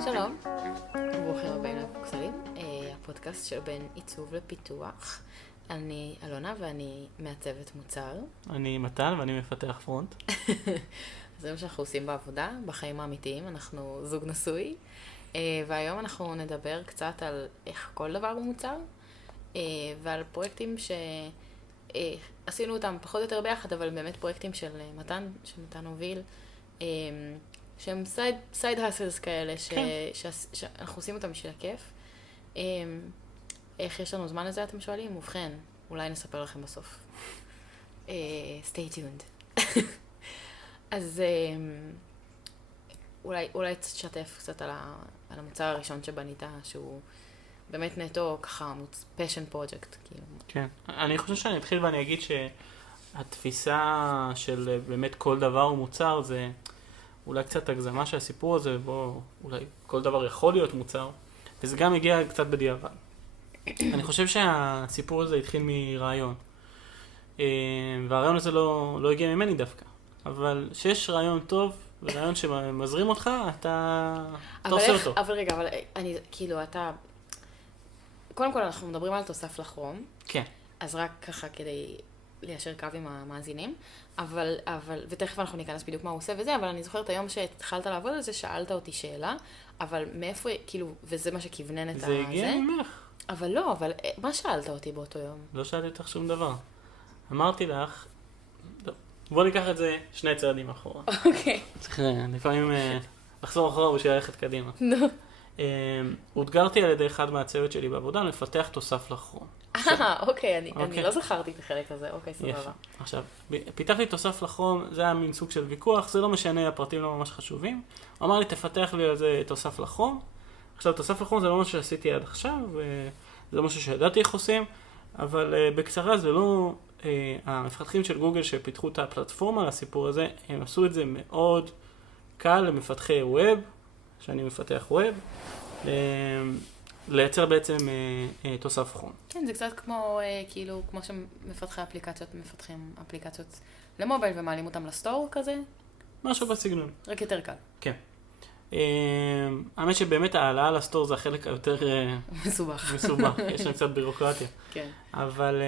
שלום, ברוכים הבאים לפוקסלים, הפודקאסט של בין עיצוב לפיתוח. אני אלונה ואני מעצבת מוצר. אני מתן ואני מפתח פרונט. זה מה שאנחנו עושים בעבודה, בחיים האמיתיים, אנחנו זוג נשוי. והיום אנחנו נדבר קצת על איך כל דבר במוצר, ועל פרויקטים שעשינו אותם פחות או יותר ביחד, אבל באמת פרויקטים של מתן הוביל, שהם סייד הסלס כאלה, שאנחנו עושים אותם בשביל הכיף. איך יש לנו זמן לזה, אתם שואלים? ובכן, אולי נספר לכם בסוף. Stay tuned. אז אולי תשתף קצת על המוצר הראשון שבנית, שהוא באמת נטו ככה passion project. כן, אני חושב שאני אתחיל ואני אגיד שהתפיסה של באמת כל דבר הוא מוצר, זה אולי קצת הגזמה של הסיפור הזה, בו אולי כל דבר יכול להיות מוצר, וזה גם הגיע קצת בדיעבד. אני חושב שהסיפור הזה התחיל מרעיון, והרעיון הזה לא הגיע ממני דווקא, אבל שיש רעיון טוב, ורעיון שמזרים אותך, אתה עושה אותו. אבל רגע, אני, כאילו, קודם כל אנחנו מדברים על תוסף לכרום. כן. אז רק ככה כדי ליישר קו עם המאזינים, ותכף אנחנו ניכנס בדיוק מה הוא עושה וזה, אבל אני זוכרת היום שהתחלת לעבוד על זה, שאלת אותי שאלה, אבל מאיפה, כאילו, וזה מה שכיוונן את זה הגיע ממך. אבל לא, אבל מה שאלת אותי באותו יום? לא שאלתי אותך שום דבר. אמרתי לך, בוא ניקח את זה שני צעדים אחורה. אוקיי. צריך לפעמים לחזור אחורה בשביל ללכת קדימה. נו. הותגרתי על ידי אחד מהצוות שלי בעבודה לפתח תוסף לכרום. אוקיי, אני לא זכרתי את החלק הזה, אוקיי, סבבה. עכשיו, פיתחתי תוסף לכרום, זה היה מין סוג של ויכוח, זה לא משנה, הפרטים לא ממש חשובים. הוא אמר לי, תפתח לי על זה תוסף לכרום. עכשיו, תוסף לכרום זה לא משהו שעשיתי עד עכשיו, זה לא משהו שידעתי איך עושים, אבל בקצרה זה לא, המפתחים של גוגל שפיתחו את הפלטפורמה לסיפור הזה, הם עשו את זה מאוד קל למפתחי ווב, שאני מפתח ווב, לייצר בעצם תוסף חום. כן, זה קצת כמו, כאילו, כמו שמפתחי אפליקציות מפתחים אפליקציות למובייל ומעלים אותם לסטור כזה. משהו בסגנון. רק יותר קל. כן. האמת שבאמת העלאה לסטור זה החלק היותר מסובך. יש שם קצת בירוקרטיה. כן. אבל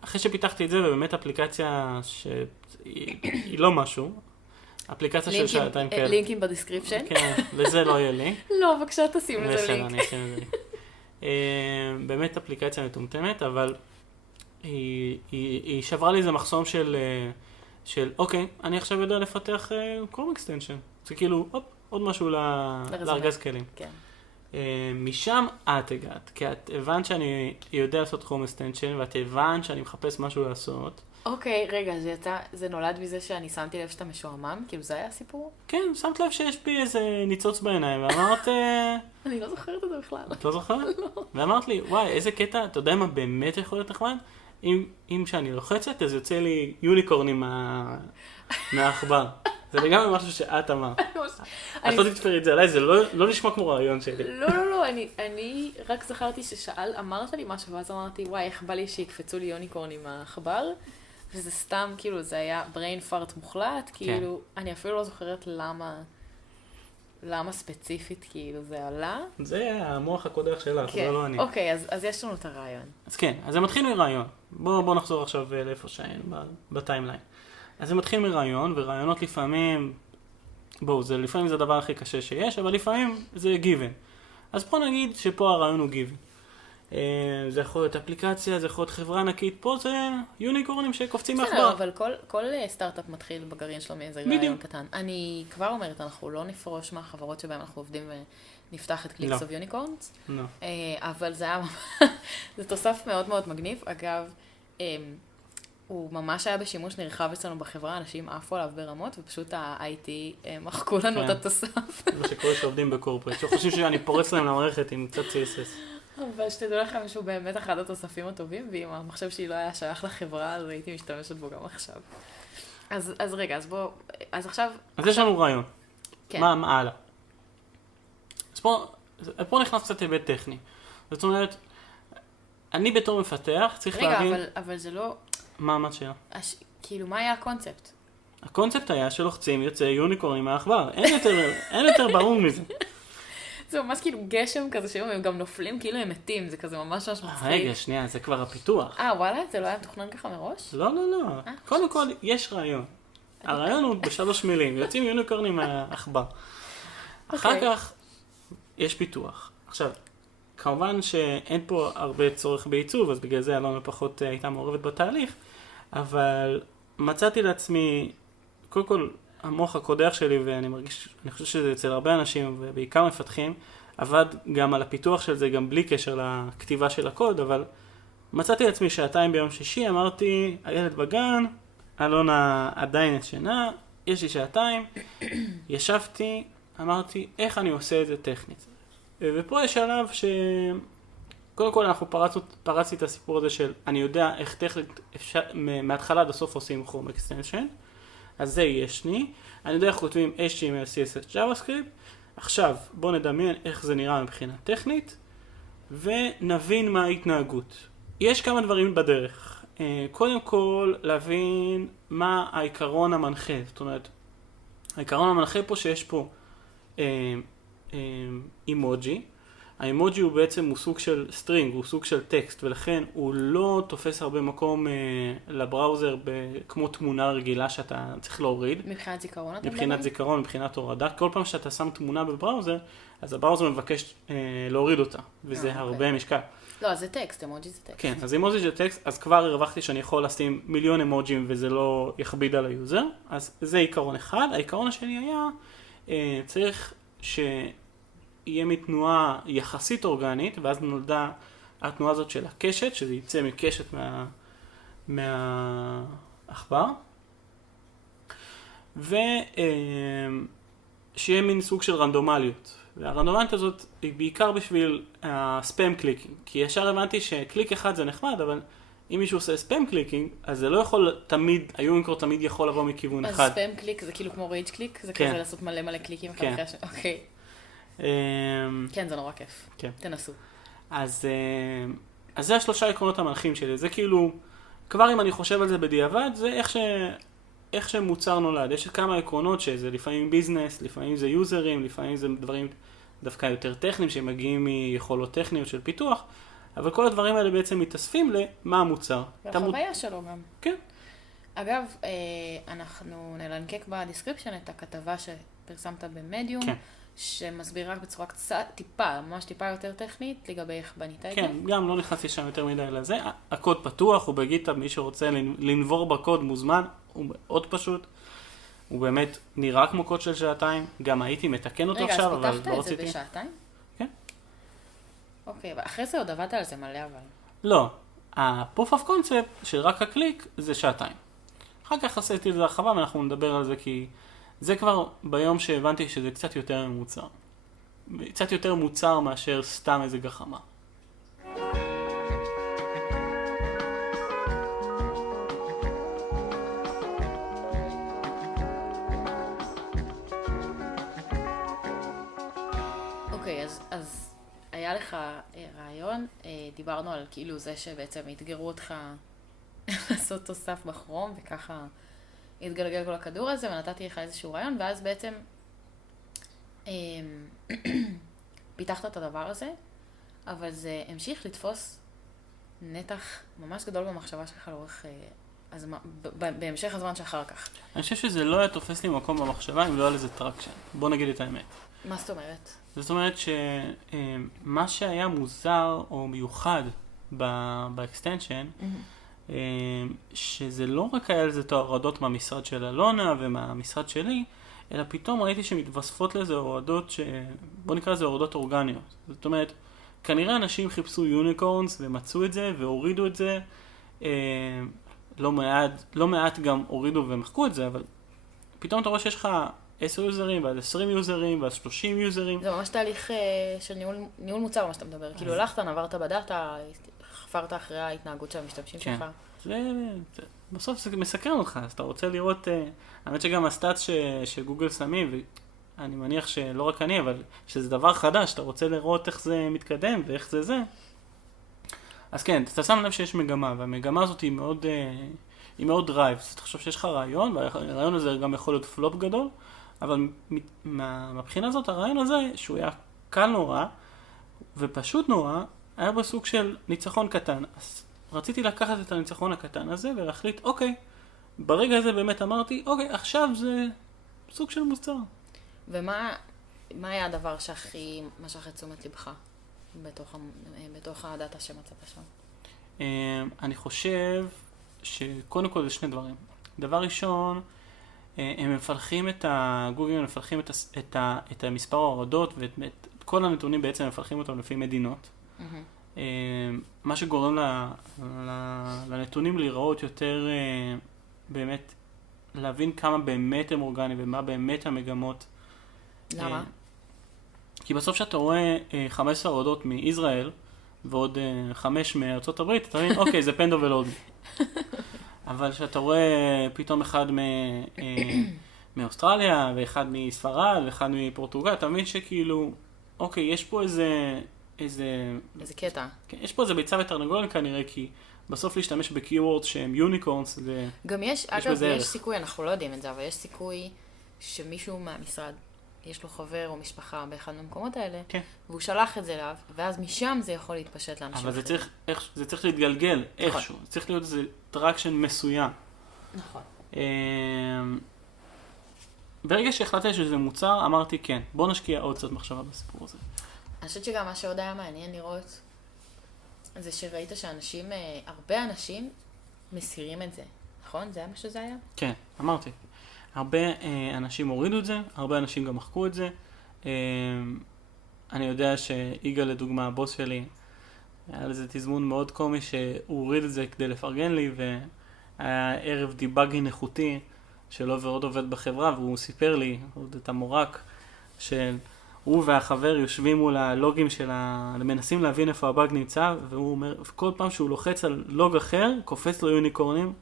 אחרי שפיתחתי את זה, ובאמת אפליקציה שהיא לא משהו, אפליקציה של שעתיים כאלה. לינקים בדיסקריפשן. כן, לזה לא יהיה לי. לא, בבקשה תשים לזה בסדר, לינק. אני אשים לזה לינק. באמת אפליקציה מטומטמת, אבל היא שברה לי איזה מחסום של אוקיי, אני עכשיו יודע לפתח קרום אקסטנשן. זה כאילו, עוד משהו לארגז כלים. כן. משם את הגעת, כי את הבנת שאני יודע לעשות קרום אקסטנשן, ואת הבנת שאני מחפש משהו לעשות. אוקיי, רגע, זה נולד מזה שאני שמתי לב שאתה משועמם? כאילו זה היה הסיפור? כן, שמת לב שיש בי איזה ניצוץ בעיניים, ואמרת... אני לא זוכרת את זה בכלל. את לא זוכרת? לא. ואמרת לי, וואי, איזה קטע, אתה יודע מה באמת יכול להיות נחמד? אם שאני לוחצת, אז יוצא לי יוניקורנים מהעכבר. זה לגמרי משהו שאת אמרת. את לא תתפרי את זה עליי, זה לא נשמע כמו רעיון שלי. לא, אני רק זכרתי אמרת לי משהו, ואז אמרתי, וואי, איך בא לי שיקפצו לי יוניקורנים מהעכבר, וזה סתם, כאילו, זה היה brain fart מוחלט, כאילו, אני אפילו לא זוכרת למה ספציפית, כאילו, זה עלה. זה המוח הקודח שלך, זה לא אני. אוקיי, אז יש לנו את הרעיון. אז כן, אז זה מתחיל מרעיון. בוא נחזור עכשיו לאיפה שהיינו בטיימליין. אז זה מתחיל מרעיון, ורעיונות לפעמים, לפעמים זה הדבר הכי קשה שיש, אבל לפעמים זה given. אז פה נגיד שפה הרעיון הוא given. זה יכול להיות אפליקציה, זה יכול להיות חברה ענקית, פה זה יוניקורנים שקופצים מהחבר. אבל כל סטארט-אפ מתחיל בגרעין שלו מאיזה רעיון קטן. אני כבר אומרת, אנחנו לא נפרוש מהחברות שבהן אנחנו עובדים ונפתח את קליקס אוף יוניקורנס. לא. אבל זה היה זה תוסף מאוד מאוד מגניב. אגב, הוא ממש היה בשימוש נרחב אצלנו בחברה, אנשים עפו עליו ברמות, ופשוט ה-IT מחקו לנו את התוסף. זה שקורה שעובדים בקורפרט, שחושבים שאני פורץ להם למערכת עם קצת CSS. אבל שתדעו לכם שהוא באמת אחד התוספים הטובים, ואם המחשב שלי לא היה שייך לחברה, אז הייתי משתמשת בו גם עכשיו. אז רגע, אז עכשיו... אז יש לנו רעיון. כן. מה הלאה? אז פה נכנס קצת היבט טכני. זאת אומרת, אני בתור מפתח צריך להבין... רגע, אבל זה לא... מה השאלה? כאילו, מה היה הקונספט? הקונספט היה שלוחצים יוצא יוניקורנים מהעכבר. אין יותר ברור מזה. זה ממש כאילו גשם כזה שהם גם נופלים כאילו הם מתים, זה כזה ממש ממש מצחיק. רגע, שנייה, זה כבר הפיתוח. וואלה? זה לא היה מתוכנן ככה מראש? לא, לא, לא. קודם כל, יש רעיון. הרעיון הוא ב3 מילים, יוצאים יוניקורנים מהעכבר. אחר כך, יש פיתוח. עכשיו, כמובן שאין פה הרבה צורך בעיצוב, אז בגלל זה אלונה פחות הייתה מעורבת בתהליך, אבל מצאתי לעצמי, קודם כל, המוח הקודח שלי, ואני חושב שזה אצל הרבה אנשים, ובעיקר מפתחים, עבד גם על הפיתוח של זה, גם בלי קשר לכתיבה של הקוד, אבל מצאתי לעצמי 2 שעות ביום שישי, אמרתי, הילד בגן, אלונה עדיין ישנה, יש לי 2 שעות, ישבתי, אמרתי, איך אני עושה את זה טכנית? ופה יש שלב קודם כל פרצתי את הסיפור הזה של, אני יודע איך טכנית, מההתחלה עד הסוף עושים Chrome Extension, אז זה יש לי. אני יודע איך כותבים HTML, CSS, JavaScript. עכשיו, בואו נדמיין איך זה נראה מבחינה טכנית, ונבין מה ההתנהגות. יש כמה דברים בדרך. קודם כל, להבין מה העיקרון המנחה. זאת אומרת, העיקרון המנחה פה שיש פה אימוג'י. האימוג'י הוא בעצם הוא סוג של סטרינג, הוא סוג של טקסט, ולכן הוא לא תופס הרבה מקום לבראוזר כמו תמונה רגילה שאתה צריך להוריד. מבחינת זיכרון אתה מדבר? מבחינת זיכרון, מבחינת הורדה. כל פעם שאתה שם תמונה בבראוזר, אז הבראוזר מבקש להוריד אותה, וזה הרבה משקל. לא, זה טקסט, אימוג'י זה טקסט. כן, אז אימוג'י זה טקסט, אז כבר הרווחתי שאני יכול לשים מיליון אימוג'ים וזה לא יכביד על היוזר. אז זה עיקרון אחד. העיקרון השני היה, צריך יהיה מתנועה יחסית אורגנית, ואז נולדה התנועה הזאת של הקשת, שזה יצא מקשת מהעכבר, ושיהיה מין סוג של רנדומליות. והרנדומליות הזאת היא בעיקר בשביל הספאם קליקינג, כי ישר הבנתי שקליק אחד זה נחמד, אבל אם מישהו עושה ספאם קליקינג, אז זה לא יכול תמיד, היוניקורן תמיד יכול לבוא מכיוון אחד. אז ספאם קליק זה כאילו כמו רייג' קליק? זה כזה לעשות מלא מלא קליקים? כן. אוקיי. כן, זה נורא כיף. כן. תנסו. אז זה 3 עקרונות המנחים שלי. זה כאילו, כבר אם אני חושב על זה בדיעבד, זה איך שמוצר נולד. יש כמה עקרונות שזה לפעמים ביזנס, לפעמים זה יוזרים, לפעמים זה דברים דווקא יותר טכניים שמגיעים מיכולות טכניות של פיתוח, אבל כל הדברים האלה בעצם מתאספים למה המוצר. והחוויה שלו גם. כן. אגב, אנחנו נלנקק בדיסקריפשן את הכתבה שפרסמת במדיום, כן. שמסבירה בצורה קצת, ממש טיפה יותר טכנית, לגבי איך בנית את זה. כן, גם לא נכנסתי שם יותר מדי לזה. הקוד פתוח, הוא בגיטהאב, מי שרוצה לנבור בקוד מוזמן, הוא מאוד פשוט. הוא באמת נראה כמו קוד של 2 שעות, גם הייתי מתקן אותו עכשיו, אבל לא רציתי. רגע, אז פיתחת את זה ב2 שעות? כן. אוקיי, ואחרי זה עוד עבדת על זה מלא אבל. לא, ה-proof of concept של רק הקליק זה 2 שעות. אחר כך עשיתי את זה הרחבה ואנחנו נדבר על זה כי זה כבר ביום שהבנתי שזה קצת יותר מוצר. קצת יותר מוצר מאשר סתם איזה גחמה. אוקיי, אז היה לך רעיון, דיברנו על כאילו זה שבעצם התגרו אותך לעשות תוסף בכרום וככה התגלגל כל הכדור הזה, ונתתי לך איזשהו רעיון, ואז בעצם פיתחת את הדבר הזה, אבל זה המשיך לתפוס נתח ממש גדול במחשבה שלך לאורך, בהמשך הזמן שאחר כך. אני חושב שזה לא היה תופס לי מקום במחשבה אם לא היה לזה טרקשן. בוא נגיד את האמת. מה זאת אומרת? זאת אומרת שמה שהיה מוזר או מיוחד באקסטנשן, שזה לא רק היה לזה את ההורדות מהמשרד של אלונה ומהמשרד שלי, אלא פתאום ראיתי שמתווספות לזה הורדות בוא נקרא לזה הורדות אורגניות. זאת אומרת, כנראה אנשים חיפשו יוניקורנס ומצאו את זה והורידו את זה, לא מעט גם הורידו ומחקו את זה, אבל פתאום אתה רואה שיש לך 10 יוזרים, ועד 20 יוזרים, ועד 30 יוזרים. זה ממש תהליך של ניהול מוצר, מה שאתה מדבר. כאילו הלכת, נעברת בדאטה, חפרת אחרי ההתנהגות של המשתמשים שלך. בסוף זה מסקרן אותך, אז אתה רוצה לראות, האמת שגם הסטאצ שגוגל שמים, ואני מניח שלא רק אני, אבל שזה דבר חדש, אתה רוצה לראות איך זה מתקדם ואיך זה. אז כן, אתה שם לב שיש מגמה, והמגמה הזאת היא מאוד דרייב. אז אתה חושב שיש לך רעיון, והרעיון הזה גם יכול להיות פלופ גדול, אבל מהבחינה הזאת הרעיון הזה, שהוא היה קל נורא, ופשוט נורא, היה בסוג של ניצחון קטן. אז רציתי לקחת את הניצחון הקטן הזה ולהחליט, אוקיי, ברגע הזה באמת אמרתי, אוקיי, עכשיו זה סוג של מוצר. ומה היה הדבר שהכי משך את תשומת לבך בתוך הדאטה שמצאת שם? אני חושב שקודם כל זה שני דברים. דבר ראשון, הם מפלחים גוגל מפלחים את המספר ההורדות ואת כל הנתונים בעצם מפלחים אותם לפי מדינות. מה שגורם לנתונים להיראות יותר באמת, להבין כמה באמת הם אורגניים ומה באמת המגמות. למה? כי בסוף שאתה רואה 15 הורדות מישראל ועוד 5 מארצות הברית, אתה מבין, אוקיי, זה פנדו ולודי. אבל שאתה רואה פתאום אחד מאוסטרליה, ואחד מספרד, ואחד מפורטוגל, אתה מבין שכאילו, אוקיי, יש פה איזה קטע. כן, יש פה איזה ביצה ותרנגולת כנראה, כי בסוף להשתמש בקיוורדס שהם יוניקורנס, זה... גם יש, אגב, יש סיכוי, אנחנו לא יודעים את זה, אבל יש סיכוי שמישהו מהמשרד, יש לו חבר או משפחה באחד מהמקומות האלה, כן. והוא שלח את זה אליו, ואז משם זה יכול להתפשט לאנשים. אבל זה צריך להתגלגל איכשהו, זה צריך להיות איזה טראקשן מסוים. נכון. ברגע שהחלטתי שזה מוצר, אמרתי כן, בוא נשקיע עוד קצת מחשבה בסיפור הזה. אני חושבת שגם מה שעוד היה מעניין לראות, זה שראית שאנשים, הרבה אנשים מסירים את זה, נכון? זה היה מה שזה היה? כן, אמרתי. הרבה אנשים הורידו את זה, הרבה אנשים גם מחקו את זה. אני יודע שאיגה לדוגמה, הבוס שלי, היה לזה תזמון מאוד קומי שהוא הוריד את זה כדי לפרגן לי, והיה ערב דיבאגינג איכותי שלא ועוד עובד בחברה, והוא סיפר לי, עוד את המורק, שהוא והחבר יושבים מול הלוגים מנסים להבין איפה הבאג נמצא, והוא אומר, כל פעם שהוא לוחץ על לוג אחר, קופץ לו יוניקורנים,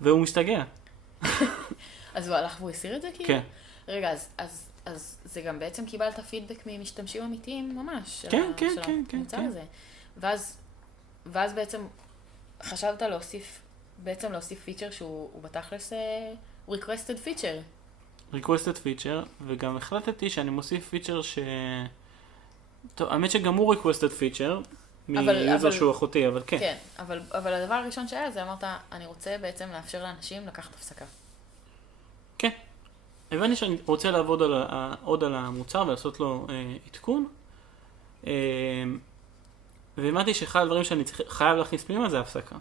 והוא משתגע. אז הוא הלך והוא הסיר את זה כאילו? כן. רגע, אז זה גם בעצם קיבלת פידבק ממשתמשים אמיתיים ממש. כן. ואז בעצם חשבת להוסיף פיצ'ר שהוא בתכלס הוא requested feature. וגם החלטתי שאני מוסיף פיצ'ר טוב, האמת שגם הוא requested feature, מיוזר שהוא אחותי, אבל כן. כן, אבל הדבר הראשון שהיה זה אמרת, אני רוצה בעצם לאפשר לאנשים לקחת הפסקה. כן. הבנתי שאני רוצה לעבוד עוד על המוצר ולעשות לו עדכון. והבנתי שאחד הדברים שאני חייב להכניס פנימה זה הפסקה.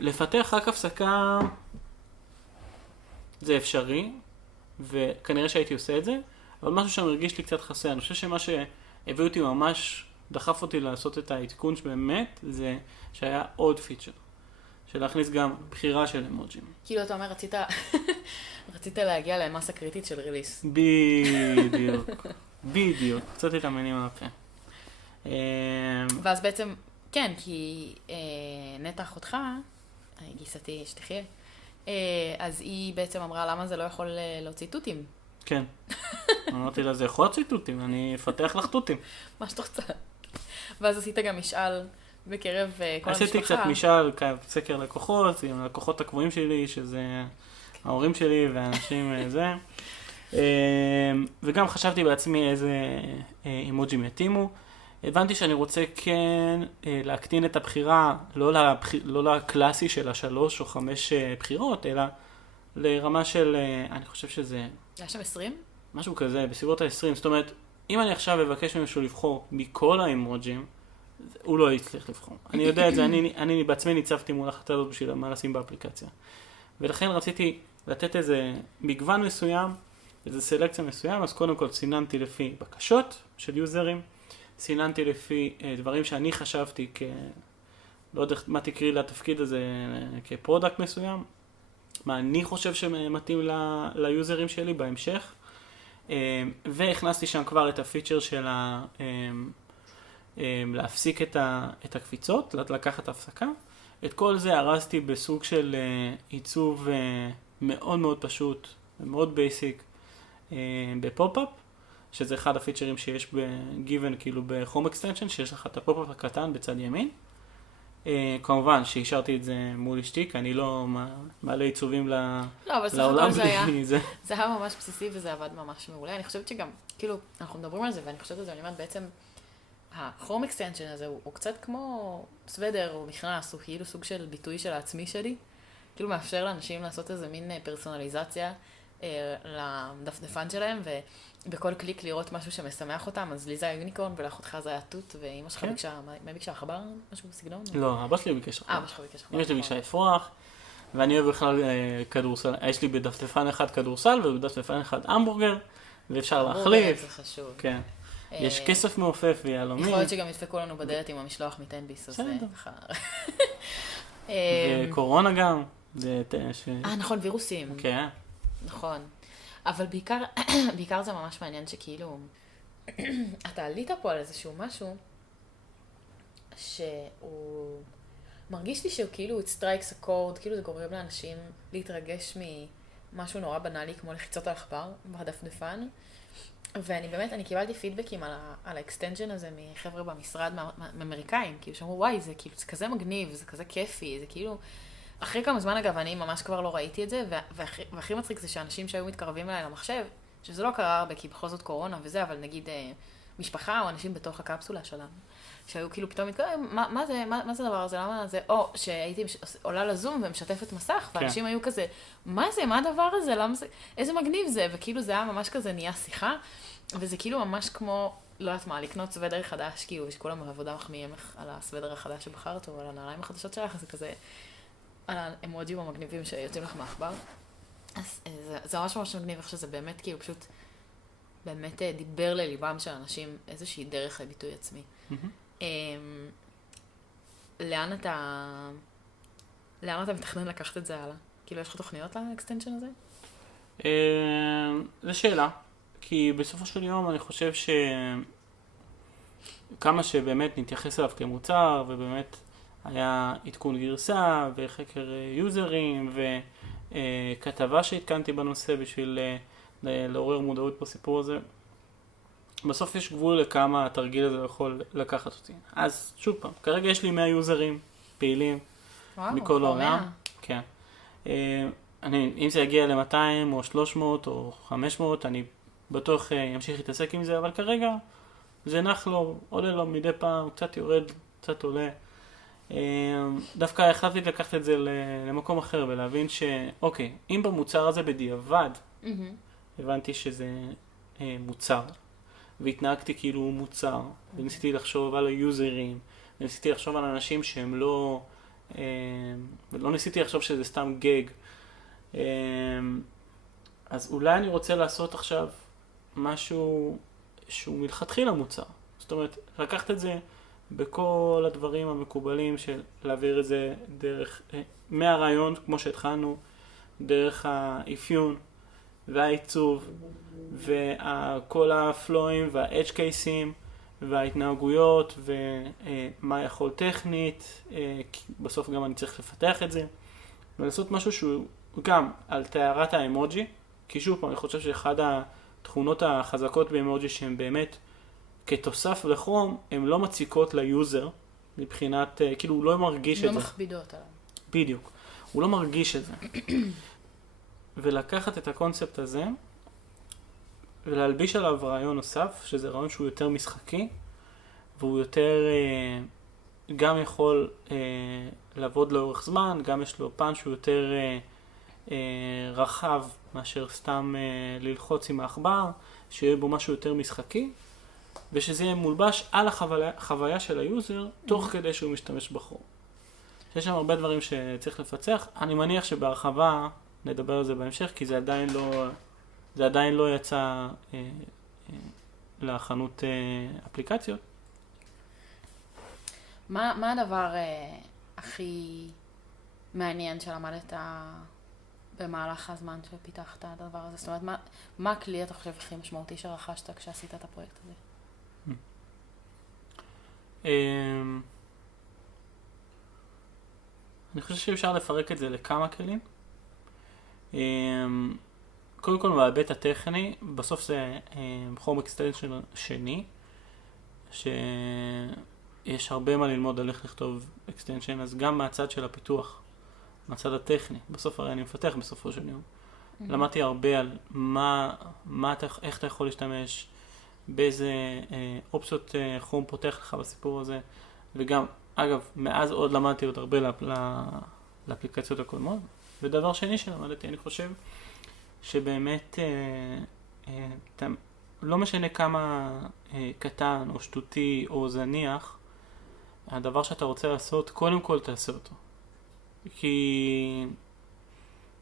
לפתח רק הפסקה זה אפשרי, וכנראה שהייתי עושה את זה, אבל משהו שמרגיש לי קצת חסר. אני חושב שמה שהביא אותי ממש, דחף אותי לעשות את העדכון שבאמת, זה שהיה עוד פיצ'ר. של להכניס גם בחירה של אמוג'ים. כאילו אתה אומר, רצית להגיע למסה קריטית של ריליס. בדיוק. קצת את המינים מהפה. ואז בעצם, כן, כי נטע אחותך, גיסתי שתחיה, אז היא בעצם אמרה למה זה לא יכול להוציא תותים. כן. אמרתי לה, זה יכול להוציא תותים, אני אפתח לך תותים. מה שאתה רוצה. ואז עשית גם משאל בקרב כל המשפחה. עשיתי קצת משאל, סקר לקוחות, עם הלקוחות הקבועים שלי, שזה ההורים שלי והאנשים זה. וגם חשבתי בעצמי איזה אימוג'ים יתאימו. הבנתי שאני רוצה כן להקטין את הבחירה, לא לקלאסי של 3 או 5 בחירות, אלא לרמה של, אני חושב שזה... היה שם 20? משהו כזה, בסביבות ה-20. זאת אומרת, אם אני עכשיו אבקש ממישהו לבחור מכל האימוג'ים, הוא לא יצליח לבחור. אני יודע את זה, אני בעצמי ניצבתי מול החלטה הזאת בשביל מה לשים באפליקציה. ולכן רציתי לתת איזה מגוון מסוים, איזה סלקציה מסוים, אז קודם כל סיננתי לפי בקשות של יוזרים, סיננתי לפי דברים שאני חשבתי לא יודע מה תקראי לתפקיד הזה, כפרודקט מסוים, מה אני חושב שמתאים ליוזרים שלי בהמשך, והכנסתי שם כבר את הפיצ'ר של להפסיק את הקפיצות, לקחת הפסקה. את כל זה הרסתי בסוג של עיצוב מאוד מאוד פשוט, מאוד בייסיק, בפופ-אפ, שזה אחד הפיצ'רים שיש בגיוון, כאילו בחום אקסטנשן, שיש לך את הפופ-אפ הקטן בצד ימין. כמובן שהשארתי את זה מול אשתי, כי אני לא מעלה עיצובים לא, אבל סך לעולם הכל בלי זה. זה היה ממש בסיסי וזה עבד ממש מעולה. אני חושבת שגם, כאילו, אנחנו מדברים על זה ואני חושבת על זה, אני אומרת בעצם, ה-Chrome extension הזה הוא קצת כמו סוודר או מכנס, הוא כאילו סוג של ביטוי של העצמי שלי. כאילו מאפשר לאנשים לעשות איזה מין פרסונליזציה לדפדפן שלהם, ובכל קליק לראות משהו שמשמח אותם. אז לי זה היה יוניקורן ולאחותך זה היה תות, ואמא שלך ביקשה, מה ביקשה? עכבר? משהו בסגנון? לא, אבא שלי ביקש עכבר. אבא שלך ביקש עכבר. אמא שלי ביקשה אפרוח, ואני אוהב בכלל כדורסל. יש לי בדפדפן אחד כדורסל ובדפדפן אחד המבורגר, ואפשר להחליף. זה חשוב. כן. יש כסף מעופף ויהלומים. יכול להיות שגם ידפקו לנו בדלת עם המשלוח מטנביס, אז זה ככה. וקורונה גם. נכון, וירוסים. כן. נכון. אבל בעיקר זה ממש מעניין שכאילו, אתה עלית פה על איזשהו משהו, שהוא מרגיש לי שהוא כאילו, it strikes a chord, כאילו זה גורם לאנשים להתרגש ממשהו נורא בנאלי, כמו לחיצות על עכבר בדפדפן. ואני באמת, אני קיבלתי פידבקים על האקסטנשן הזה מחבר'ה במשרד, מאמריקאים, כאילו שאמרו, וואי, זה כאילו, זה כזה מגניב, זה כזה כיפי, זה כאילו... אחרי כמה זמן, אגב, אני ממש כבר לא ראיתי את זה, והכי מצחיק זה שאנשים שהיו מתקרבים אליי למחשב, שזה לא קרה הרבה, כי בכל זאת קורונה וזה, אבל נגיד משפחה או אנשים בתוך הקפסולה שלנו, שהיו כאילו פתאום מתקרבים, מה זה הדבר הזה, למה זה, או שהייתי עולה לזום ומשתפת מסך, ואנשים היו כזה, מה זה, מה הדבר הזה, למה זה, איזה מגניב זה, וכאילו זה היה ממש כזה נהיה שיחה, וזה כאילו ממש כמו, לא יודעת מה, לקנות סוודר חדש, כאילו, שכולם בעבודה מחמיאים על הסוודר החדש שבחרת, או על הנעליים החדשות שלך, זה כזה, על האמוג'ים המגניבים שיוצאים לך מהעכבר. אז זה ממש ממש מגניב, איך שזה באמת כאילו פשוט, באמת דיבר לליבם של אנשים איזושהי דרך לביטוי עצמי. לאן אתה מתכנן לקחת את זה הלאה? כאילו, יש לך תוכניות לאקסטנשן הזה? זו שאלה, כי בסופו של יום אני חושב כמה שבאמת נתייחס אליו כמוצר, ובאמת היה עדכון גרסה וחקר יוזרים וכתבה שהתקנתי בנושא בשביל לעורר מודעות בסיפור הזה. בסוף יש גבול לכמה התרגיל הזה יכול לקחת אותי. אז שוב פעם, כרגע יש לי 100 יוזרים פעילים מכל העולם. כן. אם זה יגיע ל-200 או 300 או 500, אני בטוח אמשיך להתעסק עם זה, אבל כרגע זה נח לו, עולה לו מדי פעם, קצת יורד, קצת עולה. דווקא החלטתי לקחת את זה למקום אחר ולהבין שאוקיי, אם במוצר הזה בדיעבד הבנתי שזה מוצר והתנהגתי כאילו הוא מוצר וניסיתי לחשוב על היוזרים וניסיתי לחשוב על אנשים שהם לא ניסיתי לחשוב שזה סתם גג, אז אולי אני רוצה לעשות עכשיו משהו שהוא מלכתחילה מוצר. זאת אומרת, לקחת את זה בכל הדברים המקובלים של להעביר את זה דרך, מהרעיון כמו שהתחלנו, דרך האפיון והעיצוב וכל הפלואים והאדג' קייסים וההתנהגויות ומה יכול טכנית, בסוף גם אני צריך לפתח את זה ולעשות משהו שהוא גם על תארת האמוג'י, כי שוב פעם אני חושב שאחד התכונות החזקות באמוג'י שהן באמת כתוסף לכרום, הן לא מציקות ליוזר, מבחינת, כאילו הוא לא מרגיש את זה. לא מכבידות עליו. בדיוק. הוא לא מרגיש את זה. ולקחת את הקונספט הזה, ולהלביש עליו רעיון נוסף, שזה רעיון שהוא יותר משחקי, והוא יותר, גם יכול לעבוד לאורך זמן, גם יש לו פן שהוא יותר רחב, מאשר סתם ללחוץ עם העכבר, שיהיה בו משהו יותר משחקי. ושזה יהיה מולבש על החוויה של היוזר, תוך כדי שהוא משתמש בכרום. יש שם הרבה דברים שצריך לפצח. אני מניח שבהרחבה נדבר על זה בהמשך, כי זה עדיין לא יצא לחנות אפליקציות. מה הדבר הכי מעניין שלמדת במהלך הזמן שפיתחת את הדבר הזה? זאת אומרת, מה הכלי אתה חושב הכי משמעותי שרכשת כשעשית את הפרויקט הזה? אני חושב שאפשר לפרק את זה לכמה כלים. קודם כל בהיבט הטכני, בסוף זה Chrome extension שני, שיש יש הרבה מה ללמוד על איך לכתוב extension, אז גם מהצד של הפיתוח, מהצד הטכני, בסוף הרי אני מפתח בסופו של יום. למדתי הרבה על איך אתה יכול להשתמש, באיזה אופציות כרום פותח לך בסיפור הזה, וגם, אגב, מאז עוד למדתי עוד הרבה לאפליקציות הקודמות. ודבר שני שלמדתי, אני חושב, שבאמת לא משנה כמה קטן או שטותי או זניח, הדבר שאתה רוצה לעשות, קודם כל תעשה אותו. כי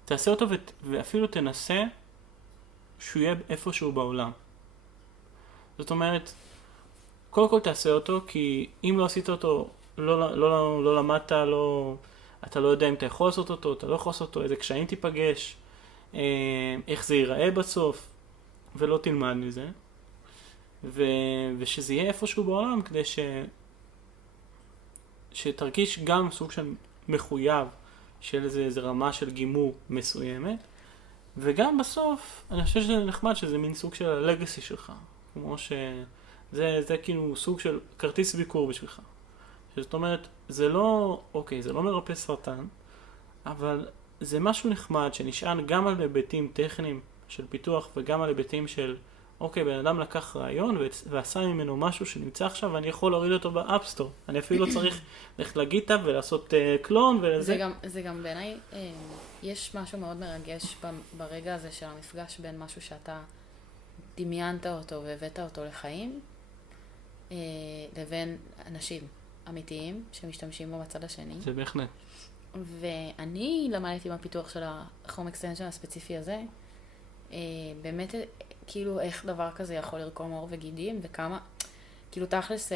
תעשה אותו ואפילו תנסה שהוא יהיה איפשהו בעולם. זאת אומרת, קודם כל תעשה אותו, כי אם לא עשית אותו, לא למדת, אתה לא יודע אם אתה יכול לעשות אותו, אתה לא יכול לעשות אותו, איזה קשיים תיפגש, איך זה ייראה בסוף, ולא תלמד מזה. ושזה יהיה איפשהו בעולם, כדי שתרגיש גם סוג של מחויב של איזה רמה של גימור מסוימת, וגם בסוף, אני חושב שזה נחמד שזה מין סוג של הלגסי שלך, כמו שזה כאילו סוג של כרטיס ביקור בשבילך. זאת אומרת, זה לא מרפא סרטן, אבל זה משהו נחמד שנשען גם על היבטים טכניים של פיתוח וגם על היבטים של בן אדם לקח רעיון ועשה ממנו משהו שנמצא עכשיו ואני יכול להוריד אותו באפסטור. אני אפילו לא צריך ללכת לגיטה ולעשות קלון וזה. זה גם בעיניי, יש משהו מאוד מרגש ברגע הזה של המפגש בין משהו שאתה דמיינת אותו והבאת אותו לחיים, לבין אנשים אמיתיים שמשתמשים בו בצד השני. זה בהחלט. ואני למדתי מהפיתוח של החום אקסטנשן הספציפי הזה, באמת כאילו איך דבר כזה יכול לרקום עור וגידים וכמה, כאילו תכלס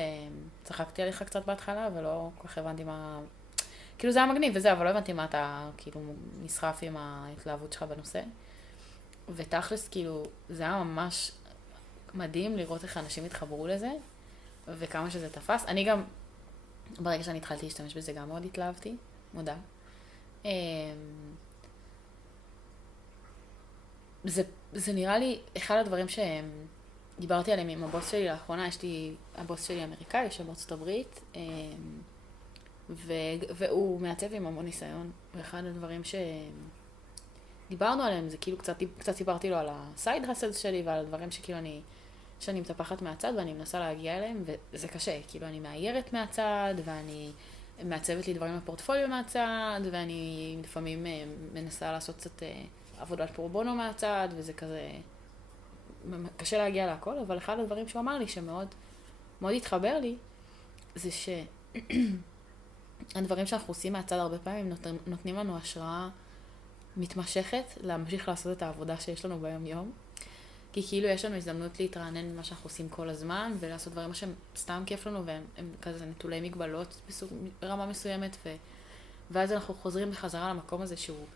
צחקתי עליך קצת בהתחלה ולא כל כך הבנתי מה, כאילו זה היה מגניב וזה, אבל לא הבנתי מה אתה כאילו נסחף עם ההתלהבות שלך בנושא. ותכלס כאילו זה היה ממש מדהים לראות איך אנשים התחברו לזה וכמה שזה תפס. אני גם ברגע שאני התחלתי להשתמש בזה גם מאוד התלהבתי, מודה. זה נראה לי אחד הדברים שדיברתי עליהם עם הבוס שלי לאחרונה. הבוס שלי אמריקאי, יש בארצות הברית, והוא מעצב עם המון ניסיון, ואחד הדברים שדיברנו עליהם זה כאילו קצת סיפרתי לו על הסייד הסלס שלי ועל הדברים שכאילו שאני מטפחת מהצד ואני מנסה להגיע אליהם, וזה קשה, כאילו אני מאיירת מהצד ואני מעצבת לי דברים בפורטפוליו מהצד, ואני לפעמים מנסה לעשות קצת עבודת פרובונו מהצד, וזה כזה קשה להגיע להכל. אבל אחד הדברים שהוא אמר לי שמאוד מאוד התחבר לי, זה שהדברים שאנחנו עושים מהצד הרבה פעמים נותנים לנו השראה מתמשכת להמשיך לעשות את העבודה שיש לנו ביום יום. כי כאילו יש לנו הזדמנות להתרענן ממה שאנחנו עושים כל הזמן, ולעשות דברים שהם סתם כיף לנו, והם כזה נטולי מגבלות ברמה מסוימת, ואז אנחנו חוזרים בחזרה למקום הזה שהוא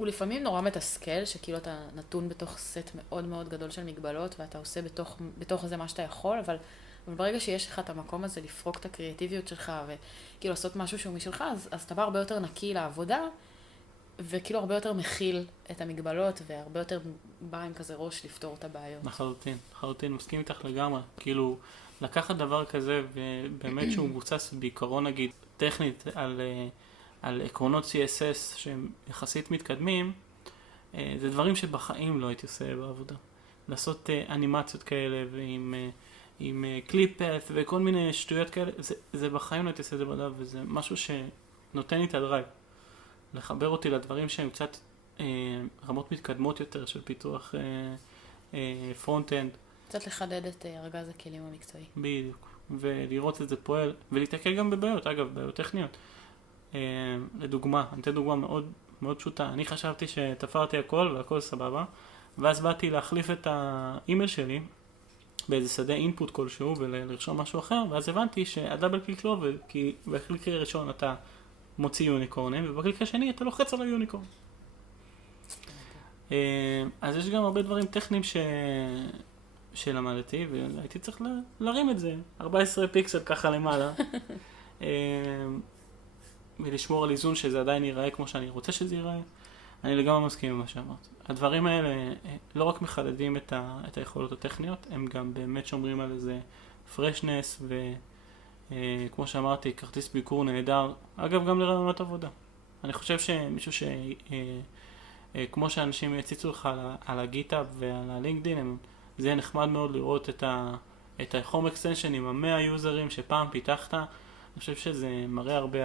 לפעמים נורא מתסכל, שכאילו אתה נתון בתוך סט מאוד מאוד גדול של מגבלות, ואתה עושה בתוך זה מה שאתה יכול, אבל ברגע שיש לך את המקום הזה לפרוק את הקריאטיביות שלך, וכאילו לעשות משהו שהוא משלך, אז אתה בא הרבה יותר נקי לעבודה, וכאילו הרבה יותר מכיל את המגבלות, והרבה יותר בא עם כזה ראש לפתור את הבעיות. לחלוטין, מסכים איתך לגמרי. כאילו, לקחת דבר כזה, ובאמת שהוא מבוסס בעיקרון, נגיד, טכנית על עקרונות CSS שהם יחסית מתקדמים, זה דברים שבחיים לא הייתי עושה בעבודה. לעשות אנימציות כאלה, ועם קליפ-פאת' וכל מיני שטויות כאלה, זה בחיים לא הייתי עושה את זה בעבודה, וזה משהו שנותן לי את הדרייב. לחבר אותי לדברים שהם קצת רמות מתקדמות יותר של פיתוח פרונט-אנד. קצת לחדד את ארגז הכלים המקצועי. בדיוק. ולראות את זה פועל, ולהתעכל גם בבעיות, אגב, בעיות טכניות. לדוגמה, אני אתן דוגמה מאוד, מאוד פשוטה. אני חשבתי שתפרתי הכל והכל סבבה, ואז באתי להחליף את האימייל שלי באיזה שדה אינפוט כלשהו ולרשום משהו אחר, ואז הבנתי שהדאבל קליק לא עובד, כי בקליק ראשון אתה מוציא יוניקורנים, ובקליק השני אתה לוחץ על היוניקורן. אז יש גם הרבה דברים טכניים שלמדתי, והייתי צריך להרים את זה, 14 פיקסל ככה למעלה, ולשמור על איזון שזה עדיין ייראה כמו שאני רוצה שזה ייראה. אני לגמרי מסכים עם מה שאמרת. הדברים האלה לא רק מחדדים את היכולות הטכניות, הם גם באמת שומרים על איזה פרשנס כמו שאמרתי, כרטיס ביקור נהדר. אגב, גם לרעיונות עבודה. אני חושב שמישהו כמו שאנשים יציצו לך על הגיטאב ועל הלינקדין, זה יהיה נחמד מאוד לראות את ה-Home Extension עם 100 יוזרים שפעם פיתחת. אני חושב שזה מראה הרבה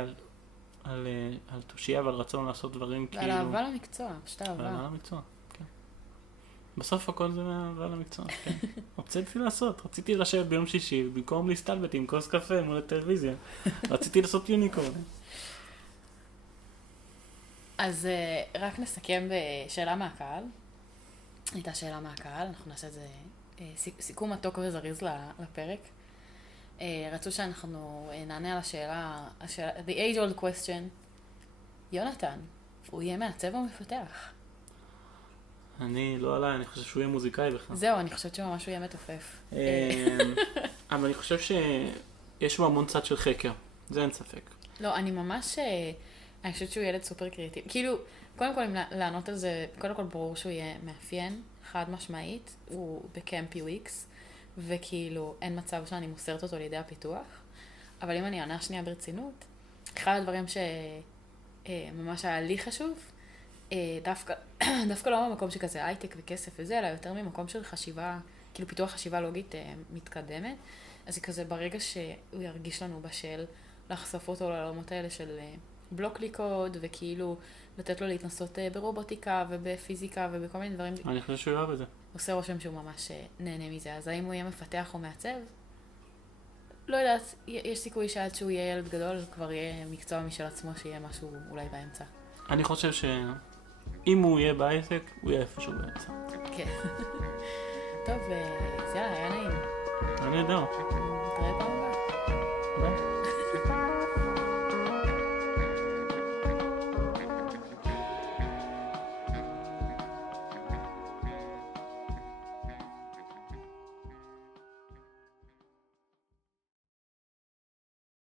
על תושייה ועל רצון לעשות דברים ועל אהבה למקצוע, פשוט ועל אהבה. אהבה למקצוע, כן. בסוף הכל זה אהבה למקצוע, כן. רציתי לשבת ביום שישי, במקום להסתלבט עם כוס קפה מול הטלוויזיה. רציתי לעשות יוניקורן. אז רק נסכם בשאלה מהקהל. הייתה שאלה מהקהל, אנחנו נעשה את זה סיכום מתוק וזריז לפרק. רצו שאנחנו נענה על השאלה, the age old question, יונתן, הוא יהיה מעצב או מפתח? אני לא עליי, אני חושב שהוא יהיה מוזיקאי בכלל. זהו, אני חושבת שממש הוא יהיה מתופף. אבל אני חושב שיש בו המון צד של חקר, זה אין ספק. לא, אני חושבת שהוא ילד סופר קריאטיבי. כאילו, קודם כל, אם לענות על זה, קודם כל ברור שהוא יהיה מאפיין, חד משמעית, הוא בקמפי וויקס, וכאילו אין מצב שאני מוסרת אותו לידי הפיתוח. אבל אם אני אענה שנייה ברצינות, אחד הדברים שממש היה לי חשוב, דווקא לא במקום שכזה הייטק וכסף וזה, אלא יותר ממקום של חשיבה, כאילו פיתוח חשיבה לוגית מתקדמת. אז זה כזה ברגע שהוא ירגיש לנו בשל לחשוף אותו לעולמות האלה של בלוק קוד, וכאילו לתת לו להתנסות ברובוטיקה ובפיזיקה ובכל מיני דברים. אני חושב שהוא אוהב את זה. עושה רושם שהוא ממש נהנה מזה. אז האם הוא יהיה מפתח או מעצב? לא יודעת, יש סיכוי שעד שהוא יהיה ילד גדול, כבר יהיה מקצוע משל עצמו, שיהיה משהו אולי באמצע. אני חושב שאם הוא יהיה בעסק, הוא יהיה איפשהו באמצע. כן. טוב, אז יאללה, היה נעים. אני יודע. נתראה פעם